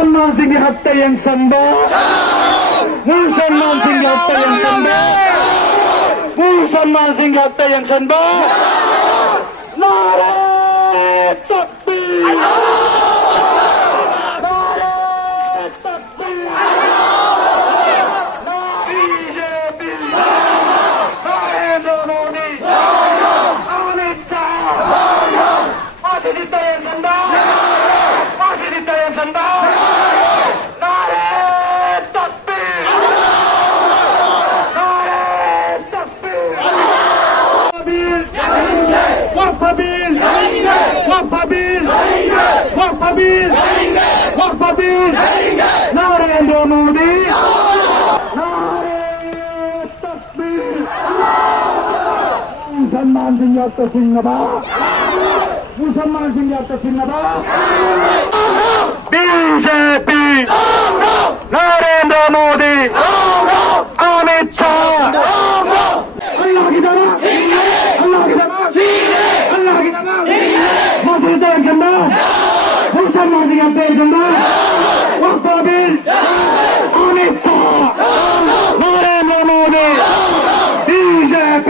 Salman Singh hत्या yang sembah. Salman Singh hत्या yang sembah. Salman Singh hत्या yang sembah. Nare takbir. Nare takbir. BJP. Narendra Modi. Amit Shah. Masih hत्या yang sembah. Masih hत्या yang sembah. Nare takbir. Nare takbir. Waqf bill. Waqf bill. Waqf bill. Waqf bill. Narendra Modi. Nare takbir. Salman Singh hत्या Singhabad. Salman Singh hत्या Singhabad. BJP. Narendra Modi. Amit Shah. Allah ki dama. Allah ki dama. Allah ki dama. Masih hत्या yang sembah. Salman Singh hत्या yang sembah. Waqf bill. Amit Shah. Narendra Modi. BJP.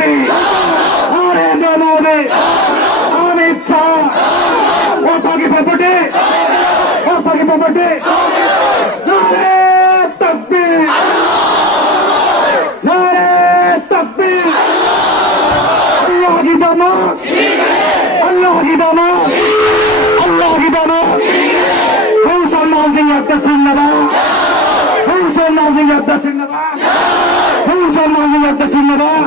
Narendra Modi. Amit Shah. Waqf ki property. Waqf ki property. Nare takbir. Nare takbir. Allah ki dama. Allah ki dama. Allah ki dama. Salman Singh hत्या Singhabad. Salman Singh hत्या Singhabad. Salman Singh hत्या Singhabad.